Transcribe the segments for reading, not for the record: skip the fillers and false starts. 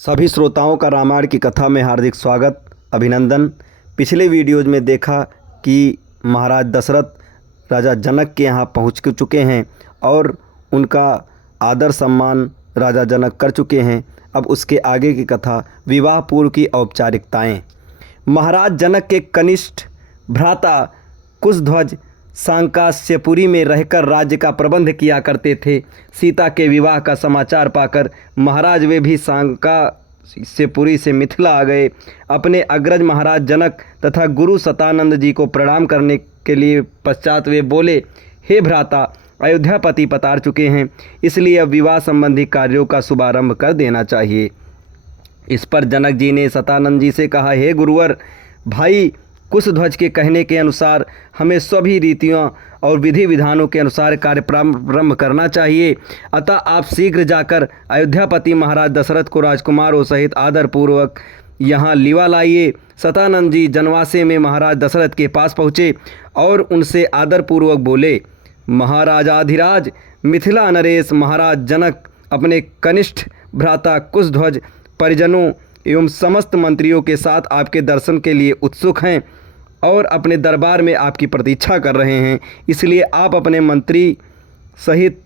सभी श्रोताओं का रामायण की कथा में हार्दिक स्वागत, अभिनंदन। पिछले वीडियोज में देखा कि महाराज दशरथ राजा जनक के यहाँ पहुँच चुके हैं और उनका आदर सम्मान राजा जनक कर चुके हैं। अब उसके आगे की कथा, विवाह पूर्व की औपचारिकताएं। महाराज जनक के कनिष्ठ भ्राता कुशध्वज सांकास्यपुरी में रहकर राज्य का प्रबंध किया करते थे। सीता के विवाह का समाचार पाकर महाराज वे भी सांकास्यपुरी से मिथिला आ गए। अपने अग्रज महाराज जनक तथा गुरु सतानंद जी को प्रणाम करने के लिए पश्चात वे बोले, हे भ्राता, अयोध्यापति पधार चुके हैं, इसलिए अब विवाह संबंधी कार्यों का शुभारंभ कर देना चाहिए। इस पर जनक जी ने सतानंद जी से कहा, हे गुरुवर, भाई कुशध्वज के कहने के अनुसार हमें सभी रीतियों और विधि विधानों के अनुसार कार्य प्रारंभ करना चाहिए। अतः आप शीघ्र जाकर अयोध्यापति महाराज दशरथ को राजकुमारों सहित आदरपूर्वक यहाँ लिवा लाइए। सतानंद जी जनवासे में महाराज दशरथ के पास पहुँचे और उनसे आदरपूर्वक बोले, महाराजाधिराज मिथिला नरेश महाराज जनक अपने कनिष्ठ भ्राता कुशध्वज परिजनों एवं समस्त मंत्रियों के साथ आपके दर्शन के लिए उत्सुक हैं और अपने दरबार में आपकी प्रतीक्षा कर रहे हैं, इसलिए आप अपने मंत्री सहित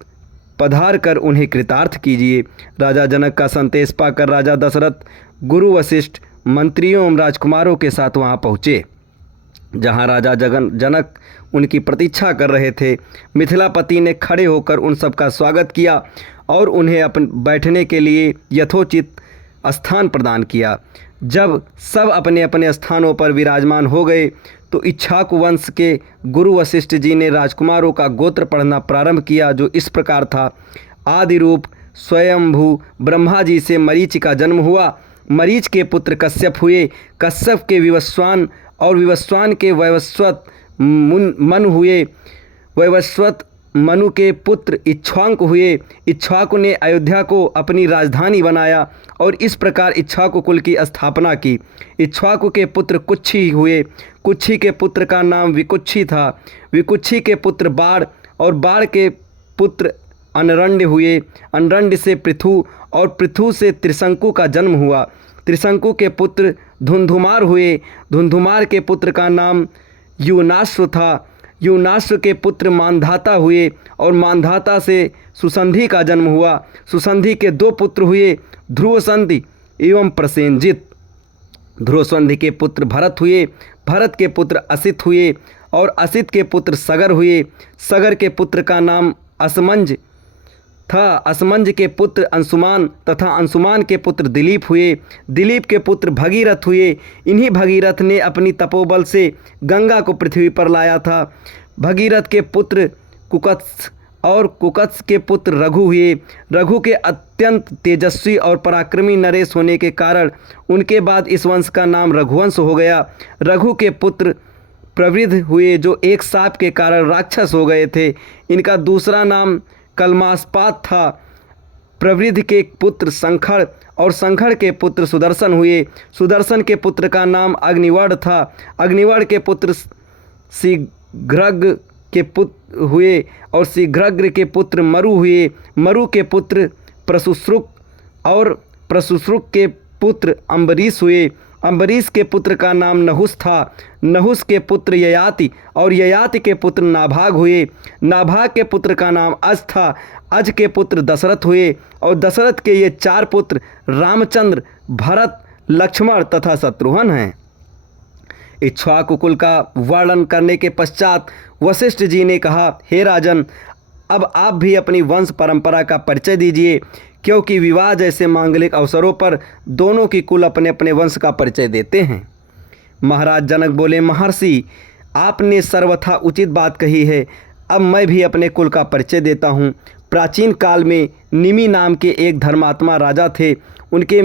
पधार कर उन्हें कृतार्थ कीजिए। राजा जनक का संदेश पाकर राजा दशरथ गुरु वशिष्ठ मंत्रियों एवं राजकुमारों के साथ वहां पहुँचे, जहां राजा जनक उनकी प्रतीक्षा कर रहे थे। मिथिलापति ने खड़े होकर उन सबका स्वागत किया और उन्हें बैठने के लिए यथोचित स्थान प्रदान किया। जब सब अपने अपने स्थानों पर विराजमान हो गए तो इक्ष्वाकु वंश के गुरु वशिष्ठ जी ने राजकुमारों का गोत्र पढ़ना प्रारंभ किया, जो इस प्रकार था। आदि रूप स्वयंभू ब्रह्मा जी से मरीच का जन्म हुआ। मरीच के पुत्र कश्यप हुए। कश्यप के विवस्वान और विवस्वान के वैवस्वत मनु हुए। वैवस्वत मनु के पुत्र इक्ष्वाकु हुए। इक्ष्वाकु ने अयोध्या को अपनी राजधानी बनाया और इस प्रकार इक्ष्वाकु कुल की स्थापना की। इक्ष्वाकु के पुत्र कुच्छी हुए। कुच्छी के पुत्र का नाम विकुच्छी था। विकुच्छी के पुत्र बाढ़ और बाढ़ के पुत्र अनरण्य हुए। अनरण्य से पृथु और पृथु से त्रिशंकु का जन्म हुआ। त्रिशंकु के पुत्र धुंधुमार हुए। धुंधुमार के पुत्र का नाम युनाश्व था। युनाश्व के पुत्र मानधाता हुए और मानधाता से सुसंधि का जन्म हुआ। सुसंधि के दो पुत्र हुए, ध्रुवसंधि एवं प्रसेनजित। ध्रुवसंधि के पुत्र भरत हुए। भरत के पुत्र असित हुए और असित के पुत्र सगर हुए। सगर के पुत्र का नाम असमंज था। असमंज के पुत्र अंशुमान तथा अंशुमान के पुत्र दिलीप हुए। दिलीप के पुत्र भगीरथ हुए। इन्हीं भगीरथ ने अपनी तपोबल से गंगा को पृथ्वी पर लाया था। भगीरथ के पुत्र कुकत्स और कुकत्स के पुत्र रघु हुए। रघु के अत्यंत तेजस्वी और पराक्रमी नरेश होने के कारण उनके बाद इस वंश का नाम रघुवंश हो गया। रघु के पुत्र प्रवृद्ध हुए, जो एक साप के कारण राक्षस हो गए थे। इनका दूसरा नाम कलमास्पात था। प्रवृद्ध के पुत्र संखड़ और संखड़ के पुत्र सुदर्शन हुए। सुदर्शन के पुत्र का नाम अग्निवर्ण था। अग्निवर्ण के पुत्र शीघ्रग्र के पुत्र हुए और शीघ्रग्र के पुत्र मरु हुए। मरु के पुत्र प्रसुश्रुक और प्रसुश्रुक के पुत्र अम्बरीश हुए। अम्बरीश के पुत्र का नाम नहुस था। नहुस के पुत्र ययाति और ययाति के पुत्र नाभाग हुए। नाभाग के पुत्र का नाम अज था। अज के पुत्र दशरथ हुए और दशरथ के ये चार पुत्र रामचंद्र, भरत, लक्ष्मण तथा शत्रुघ्न हैं। इक्ष्वाकु कुल का वर्णन करने के पश्चात वशिष्ठ जी ने कहा, हे राजन, अब आप भी अपनी वंश परंपरा का परिचय दीजिए, क्योंकि विवाह जैसे मांगलिक अवसरों पर दोनों की कुल अपने अपने वंश का परिचय देते हैं। महाराज जनक बोले, महर्षि, आपने सर्वथा उचित बात कही है। अब मैं भी अपने कुल का परिचय देता हूँ। प्राचीन काल में निमि नाम के एक धर्मात्मा राजा थे। उनके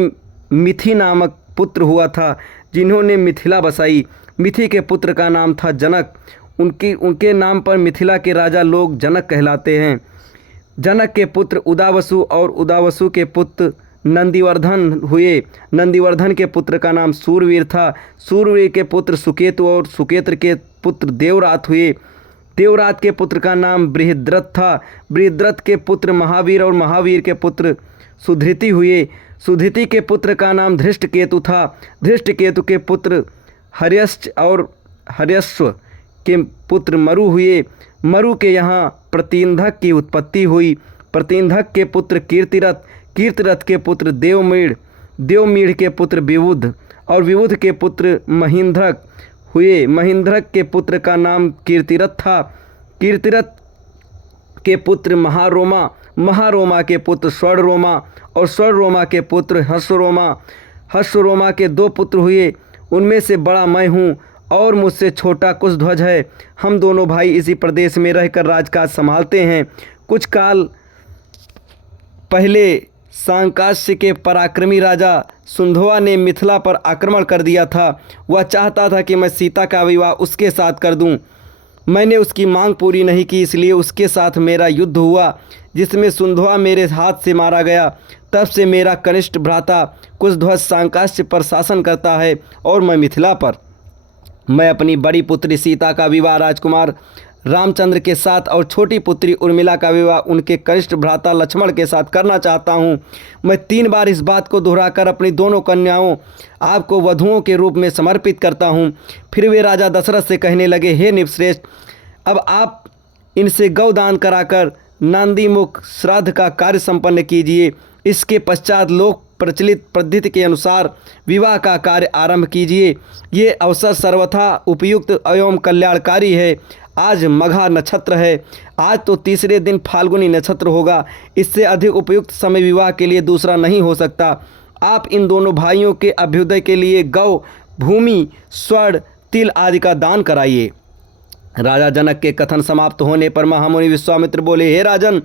मिथि नामक पुत्र हुआ था, जिन्होंने मिथिला बसाई। मिथि के पुत्र का नाम था जनक। उनके नाम पर मिथिला के राजा लोग जनक कहलाते हैं। जनक के पुत्र उदावसु और उदावसु के पुत्र नंदिवर्धन हुए। नंदिवर्धन के पुत्र का नाम सूरवीर था। सूरवीर के पुत्र सुकेतु और सुकेत्र के पुत्र देवरात हुए। देवरात के पुत्र का नाम बृहद्रथ था। बृहद्रथ के पुत्र महावीर और महावीर के पुत्र सुधृति हुए। सुदिति के पुत्र का नाम धृष्टकेतु था। धृष्टकेतु के पुत्र हर्यश्च और हर्यश्व के पुत्र मरु हुए। मरु के यहाँ प्रतिंधक की उत्पत्ति हुई। प्रतिंधक के पुत्र कीर्तिरथ, कीर्तिरथ के पुत्र देवमीढ़, देवमीढ़ के पुत्र विबुध और विबुध के पुत्र महींद्रक हुए। महींद्रक के पुत्र का नाम कीर्तिरथ था। कीर्तिरथ के पुत्र महारोमा, महारोमा के पुत्र स्वर्णरोमा और स्वर्णरोमा के पुत्र हर्षरोमा। हर्षरोमा के 2 पुत्र हुए, उनमें से बड़ा मैं हूँ और मुझसे छोटा कुशध्वज है। हम दोनों भाई इसी प्रदेश में रहकर राजकाज संभालते हैं। कुछ काल पहले सांकाश्य के पराक्रमी राजा सुंधवा ने मिथिला पर आक्रमण कर दिया था। वह चाहता था कि मैं सीता का विवाह उसके साथ कर दूं। मैंने उसकी मांग पूरी नहीं की, इसलिए उसके साथ मेरा युद्ध हुआ, जिसमें सुंधवा मेरे हाथ से मारा गया। तब से मेरा कनिष्ठ भ्राता कुशध्वज सांकाश्य पर शासन करता है और मैं मिथिला पर। मैं अपनी बड़ी पुत्री सीता का विवाह राजकुमार रामचंद्र के साथ और छोटी पुत्री उर्मिला का विवाह उनके कनिष्ठ भ्राता लक्ष्मण के साथ करना चाहता हूँ। मैं 3 बार इस बात को दोहराकर अपनी दोनों कन्याओं आपको वधुओं के रूप में समर्पित करता हूँ। फिर वे राजा दशरथ से कहने लगे, हे नृपश्रेष्ठ, अब आप इनसे गौदान कराकर नांदीमुख श्राद्ध का कार्य संपन्न कीजिए। इसके पश्चात लोक प्रचलित पद्धति के अनुसार विवाह का कार्य आरंभ कीजिए। ये अवसर सर्वथा उपयुक्त एवं कल्याणकारी है। आज मघा नक्षत्र है। आज तो तीसरे दिन फाल्गुनी नक्षत्र होगा। इससे अधिक उपयुक्त समय विवाह के लिए दूसरा नहीं हो सकता। आप इन दोनों भाइयों के अभ्युदय के लिए गौ, भूमि, स्वर्ण, तिल आदि का दान कराइए। राजा जनक के कथन समाप्त होने पर महामुनि विश्वामित्र बोले, हे राजन,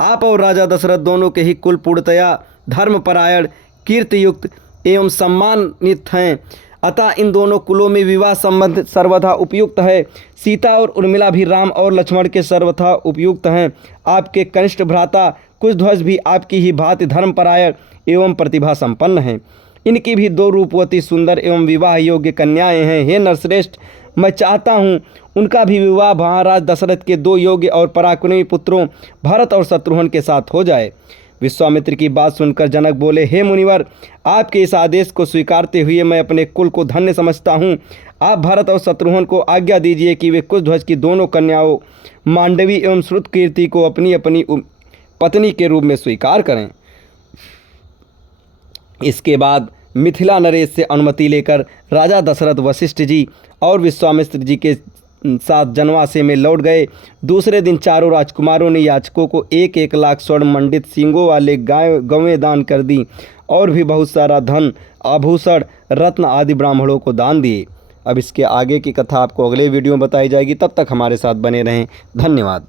आप और राजा दशरथ दोनों के ही कुल पूर्णतया धर्मपरायण, कीर्तियुक्त एवं सम्मानित हैं। अतः इन दोनों कुलों में विवाह संबंध सर्वथा उपयुक्त है। सीता और उर्मिला भी राम और लक्ष्मण के सर्वथा उपयुक्त हैं। आपके कनिष्ठ भ्राता कुशध्वज भी आपकी ही भांति धर्मपरायण एवं प्रतिभा संपन्न हैं। इनकी भी 2 रूपवती सुंदर एवं विवाह योग्य कन्याएं हैं। हे नरश्रेष्ठ, मैं चाहता हूँ उनका भी विवाह महाराज दशरथ के 2 योग्य और पराक्रमी पुत्रों भरत और शत्रुघ्न के साथ हो जाए। विश्वामित्र की बात सुनकर जनक बोले, हे मुनिवर, आपके इस आदेश को स्वीकारते हुए मैं अपने कुल को धन्य समझता हूँ। आप भरत और शत्रुघ्न को आज्ञा दीजिए कि वे कुशध्वज की दोनों कन्याओं मांडवी एवं श्रुतकीर्ति को अपनी अपनी पत्नी के रूप में स्वीकार करें। इसके बाद मिथिला नरेश से अनुमति लेकर राजा दशरथ वशिष्ठ जी और विश्वामित्र जी के साथ जनवासे में लौट गए। दूसरे दिन चारों राजकुमारों ने याचकों को 1-1 लाख स्वर्ण मंडित सींगों वाले गवें दान कर दी और भी बहुत सारा धन, आभूषण, रत्न आदि ब्राह्मणों को दान दिए। अब इसके आगे की कथा आपको अगले वीडियो में बताई जाएगी। तब तक हमारे साथ बने रहें। धन्यवाद।